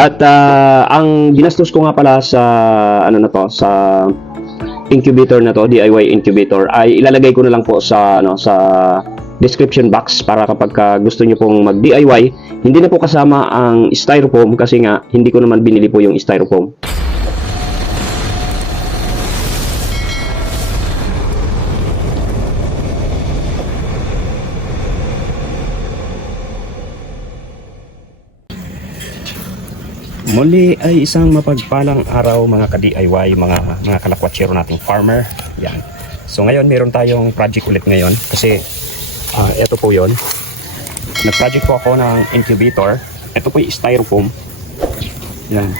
At ang ginastos ko nga pala sa ano na to, sa incubator na to, DIY incubator, ay ilalagay ko na lang po sa sa description box para kapag gusto niyo pong mag DIY, hindi na po kasama ang styrofoam kasi nga hindi ko naman binili po yung styrofoam. Muli ay isang mapagpalang araw mga ka-DIY, mga kalakwatsero nating farmer. Yan. So ngayon meron tayong project ulit ngayon kasi ito po yon. Nag-project po ako ng incubator. Ito po yung styrofoam. Yan.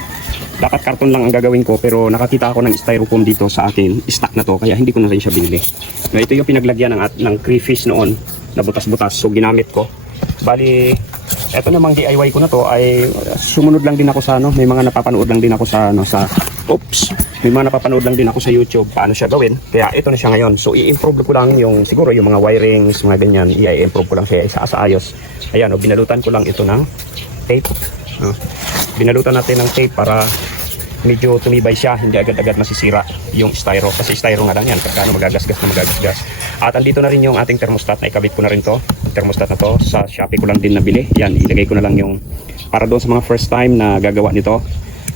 Dapat karton lang ang gagawin ko pero nakakita ako ng styrofoam dito sa akin. Stock na to kaya hindi ko na rin siya binili. No, ito yung pinaglagyan ng crayfish noon na butas-butas. So ginamit ko. Bali, eto namang DIY ko na to ay sumunod lang din ako sa may mga napapanood lang din ako sa may mga napapanood lang din ako sa YouTube paano siya gawin. Kaya ito na siya ngayon. So i-improve ko lang yung siguro yung mga wirings, mga ganyan, i-improve ko lang siya sa ayos. Ayan, binalutan ko lang ito ng tape. Binalutan natin ng tape para medyo tumibay siya, hindi agad-agad masisira yung styro. Kasi styro nga lang yan, pagkano magagasgas na magagasgas. At andito na rin yung ating thermostat, na ikabit ko na rin to. Thermostat na to, sa Shopee ko lang din nabili. Yan, ilagay ko na lang yung, para doon sa mga first time na gagawa nito,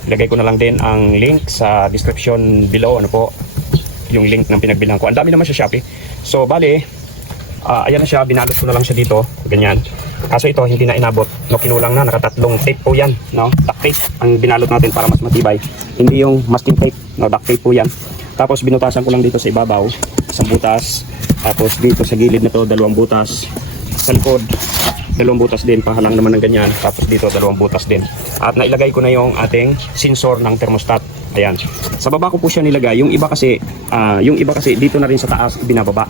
ilagay ko na lang din ang link sa description below, ano po, yung link ng pinagbilang ko. Ang dami naman sa Shopee. So, bali, ayan na siya, binalot ko na lang siya dito, ganyan. Kaso ito, hindi na inabot, no, kinulang na, nakatatlong tape po yan, no, duct tape, ang binalot natin para mas matibay. Hindi yung masking tape, no, duct tape po yan. Tapos binutasan ko lang dito sa ibabaw, isang butas, tapos dito sa gilid na to, dalawang butas, sa likod, dalawang butas din, pahalang naman ng ganyan, tapos dito, dalawang butas din. At nailagay ko na yung ating sensor ng thermostat, ayan. Sa baba ko po siya nilagay, yung iba kasi dito na rin sa taas, binababa.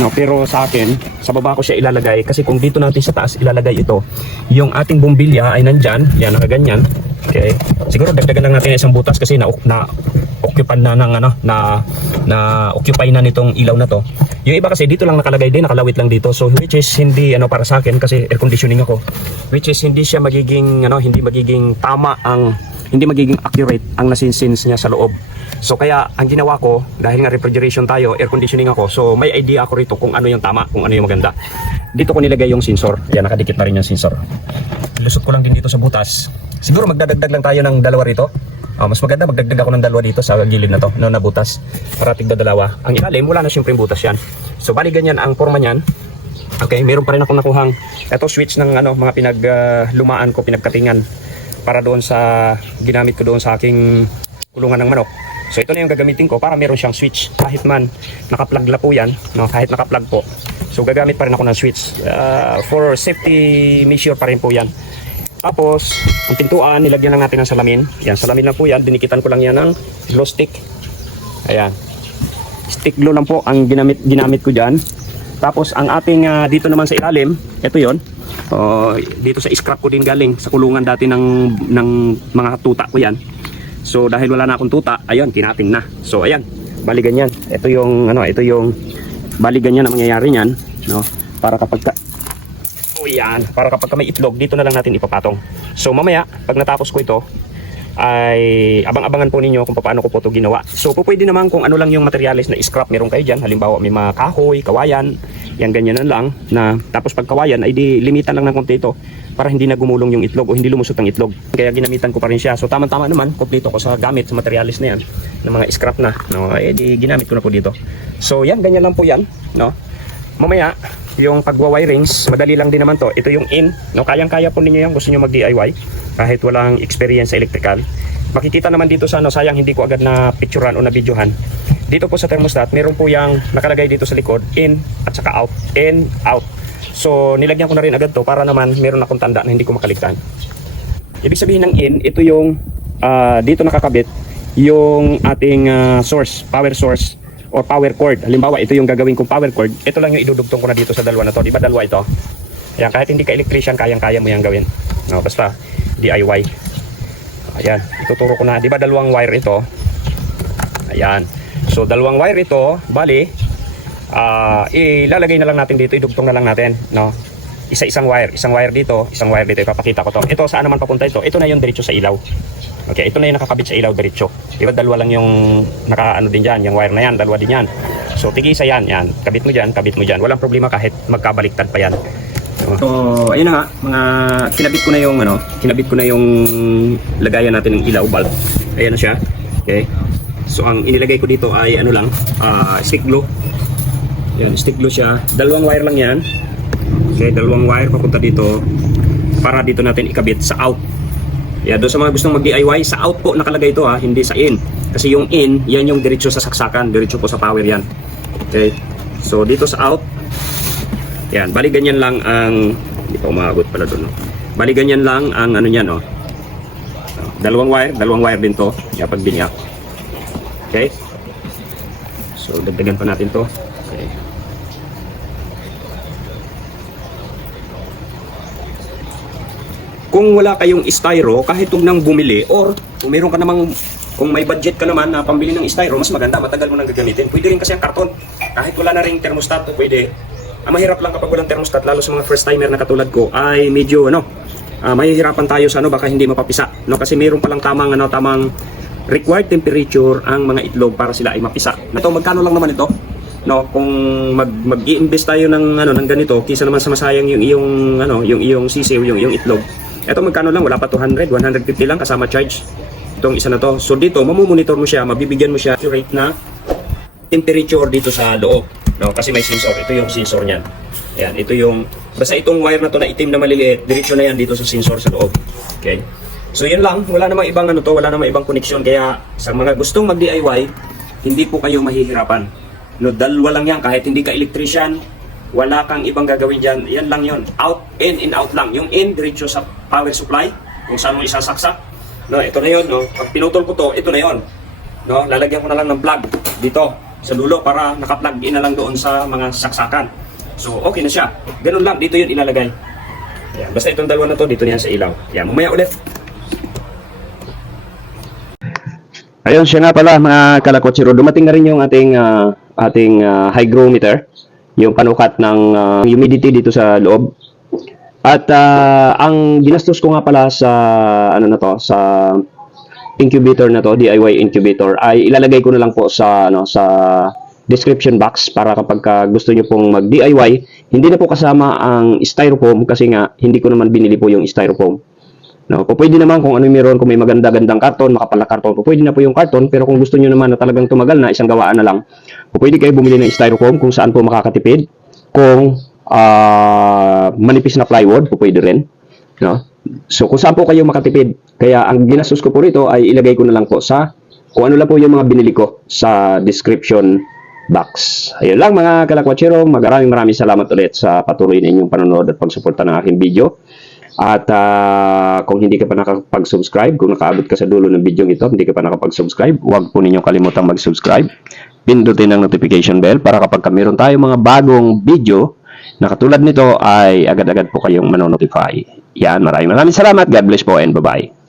No, pero sa akin, sa baba ko siya ilalagay kasi kung dito natin sa taas ilalagay ito, yung ating bumbilya ay nandyan, yan, nakaganyan. Okay. Siguro dagdagan lang natin isang butas kasi na-occupy na ng na-occupy na nitong ilaw na to. Yung iba kasi dito lang nakalagay din, nakalawit lang dito. So which is hindi para sa akin kasi air conditioning ako. Which is hindi siya magiging hindi magiging tama hindi magiging accurate ang nasinsense niya sa loob. So kaya ang ginawa ko, dahil nga refrigeration tayo, air conditioning ako, so may idea ako rito kung ano yung tama, kung ano yung maganda. Dito ko nilagay yung sensor. Ayan, nakadikit na rin yung sensor. Lusot ko lang din dito sa butas. Siguro magdadagdag lang tayo ng dalawa rito. Mas maganda magdagdag ako ng dalawa dito sa gilid na to, na butas, para tigda dalawa. Ang ilalim, wala na siyempre yung butas yan. So bali ganyan ang forma niyan. Okay, meron pa rin akong nakuhang ito switch ng mga pinaglumaan ko, pinagkatingan para doon sa ginamit ko doon sa aking kulungan ng manok. So ito na yung gagamitin ko para meron siyang switch. Kahit man naka-plug la po yan, no, kahit naka-plug po. So gagamit pa rin ako ng switch. For safety measure pa rin po yan. Tapos, ang pintuan, nilagyan lang natin ng salamin. Yan, salamin lang po yan. Dinikitan ko lang yan ng glow stick. Ayan. Stick glue lang po ang ginamit ko dyan. Tapos, ang ating dito naman sa ilalim, ito yon. Dito sa scrap ko din galing. Sa kulungan dati ng mga tuta ko yan. So dahil wala na akong tuta, ayun, kinating na. So ayan, bali ganyan. Ito yung bali ganyan ang mangyayari niyan, no? Para kapag para kapag may itlog, dito na lang natin ipapatong. So mamaya, pag natapos ko ito, ay abang-abangan po ninyo kung paano ko po ito ginawa. So pwede naman kung ano lang yung materials na scrap meron kayo dyan. Halimbawa may mga kahoy, kawayan, yan ganyan lang na tapos pag kawayan ay di limitan lang ng konti ito para hindi na gumulong yung itlog o hindi lumusot ang itlog. Kaya ginamitan ko pa rin siya. So tama-tama naman, kompleto ko sa gamit sa materials na yan, ng mga scrap na, no, di ginamit ko na po dito. So yan, ganyan lang po yan, no. Mamaya, yung pagwa-wirings, madali lang din naman to. Ito yung in, no, kayang-kaya po ninyo yan, gusto niyo mag-DIY kahit walang experience sa electrical. Makikita naman dito sa sayang hindi ko agad na picturean o na videohan. Dito po sa thermostat, meron po yung nakalagay dito sa likod, in at saka out, in, out. So nilagyan ko na rin agad to para naman meron akong tanda na hindi ko makaligtaan. Ibig sabihin ng in, ito yung dito nakakabit yung ating source, power source or power cord. Halimbawa ito yung gagawin kong power cord. Ito lang yung idudugtong ko na dito sa dalawa na to. Di ba dalawa ito? Ayan, kahit hindi ka electrician, kayang-kaya mo yan gawin. No, basta DIY. Ayan, ituturo ko na. Di ba dalawang wire ito? Ayan. So dalawang wire ito, bali ilalagay na lang natin dito, idugtong na lang natin, no? Isang wire dito, ipapakita ko to. Ito saan naman papunta ito? Ito na yung diretso sa ilaw. Okay, ito na yung nakakabit sa ilaw diretso. Di ba dalawa lang yung nakaano din diyan, yung wire na yan, dalawa din yan. So tigisa yan. Kabit mo diyan. Walang problema kahit magkabaliktad pa yan. So, ayun na nga, kinabit ko na yung lagayan natin ng ilaw bulb. Ayan na siya. Okay. So ang inilagay ko dito ay stick glue. Yan, stick glue siya. Dalawang wire lang yan. Okay, dalawang wire papunta dito para dito natin ikabit sa out. Yeah, doon sa mga gustong mag-DIY, sa out po nakalagay ito hindi sa in. Kasi yung in, yan yung diretso sa saksakan, diretso po sa power yan. Okay. So dito sa out, yan, bali ganyan lang ang, hindi pa umaabot pala doon. Bali ganyan lang ang niyan, dalawang wire din to, pag binyak. Okay. So dagdagan pa natin to. Okay. Kung wala kayong styro, kahit huwag nang bumili, or kung meron ka namang, kung may budget ka naman na pambili ng styro, mas maganda, matagal mo nang gagamitin. Pwede rin kasi ang karton. Kahit wala na ring thermostat, pwede. Ang mahirap lang kapag walang thermostat, lalo sa mga first timer na katulad ko, ay medyo mahihirapan tayo sa baka hindi mapapisa. Kasi meron palang tamang required temperature ang mga itlog para sila ay mapisa. Ito, magkano lang naman ito? Kung mag-i-invest tayo ng ganito, kisa naman sa masayang yung iyong sisiw, yung itlog. Ito magkano lang, wala pa 200, 150 lang kasama charge. Itong isa na to. So dito, mamumonitor mo siya, mabibigyan mo siya accurate na temperature dito sa loob. Kasi may sensor. Ito yung sensor niyan. Ayan, ito yung, basta itong wire na to na itim na maliliit, diretso na yan dito sa sensor sa loob. Okay. So yun lang, wala namang ibang wala namang ibang connection. Kaya sa mga gustong mag-DIY, hindi po kayo mahihirapan. Dalawa lang yan, kahit hindi ka electrician, wala kang ibang gagawin dyan. Yan lang yun. Out, in out lang. Yung in, diretso sa power supply, kung saan mo isasaksak. Ito na yun. Pag pinutol ko to, ito na yun. Lalagyan ko na lang ng plug dito sa dulo para naka-plug in na lang doon sa mga saksakan. So, okay na siya. Ganun lang. Dito yun ilalagay. Ayan. Basta itong dalawa na to, dito na yan sa ilaw. Ayan. Mamaya ulit. Ayun, siya nga pala mga kalakotsiro. Dumating na rin yung ating hygrometer. Yung panukat ng humidity dito sa loob. At ang ginastos ko nga pala sa sa incubator na to, DIY incubator, ay ilalagay ko na lang po sa description box para kapag gusto niyo pong mag-DIY, hindi na po kasama ang styrofoam kasi nga hindi ko naman binili po yung styrofoam. Pwede naman kung ano meron, kung may maganda-gandang karton, makapal na karton, pwede na po yung karton, pero kung gusto niyo naman na talagang tumagal na, isang gawaan na lang, pwede kayo bumili ng styrofoam kung saan po makakatipid. Kung manipis na plywood, pwede rin. So kung saan po kayo makatipid. Kaya ang ginastos ko po rito ay ilagay ko na lang po sa kung ano lang po yung mga binili ko sa description box. Ayun lang mga kalakwatsero, maraming salamat ulit sa patuloy na inyong panonood at pagsuporta ng aking video. At kung hindi ka pa nakapag-subscribe, kung nakaabot ka sa dulo ng video ito, hindi ka pa nakapag-subscribe, huwag po ninyong kalimutang mag-subscribe. Pindutin ang notification bell para kapag meron tayong mga bagong video na katulad nito ay agad-agad po kayong manonotify. Yan, maraming salamat. God bless po and bye-bye.